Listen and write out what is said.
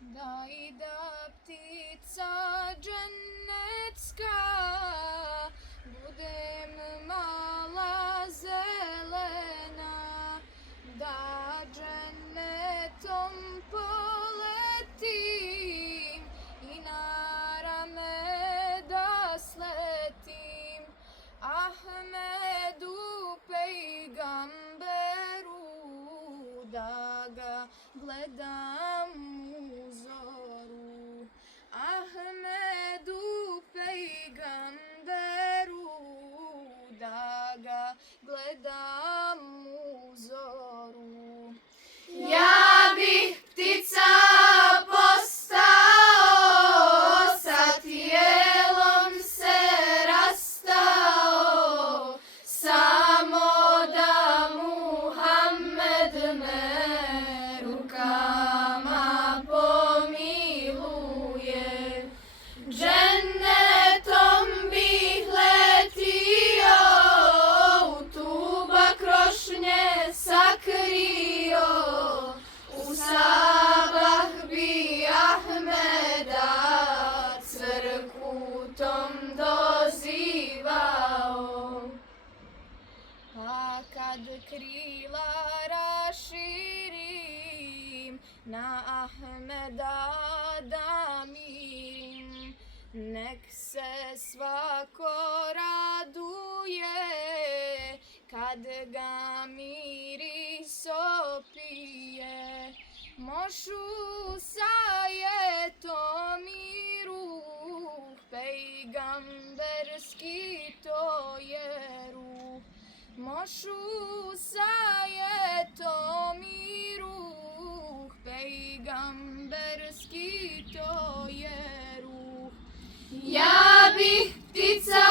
Daj da ptica dženecka budem mala zelena, da dženetom poletim i na rame da sletim. Ahmedu pejgamberu, da ga gledam u zoru. Ahmedu pejgamberu, da ga gledam u zoru. Ja bih ptica postao, sa tijelom se rastao, samo da Muhammed me rukama pomiluje. Džennetom bih letio, u tuba krošnje sakrio, u sabah bi Ahmeda crkutom dozivao. A kad krila raširim, na Ahmeda da mirim, nek se svako raduje, kad ga miris opije. Mošu sajetom i ruh, pejgamberski to je ruh. Mošu sajetom i ruh, pejgamberski to je ruh. Ja bih ptica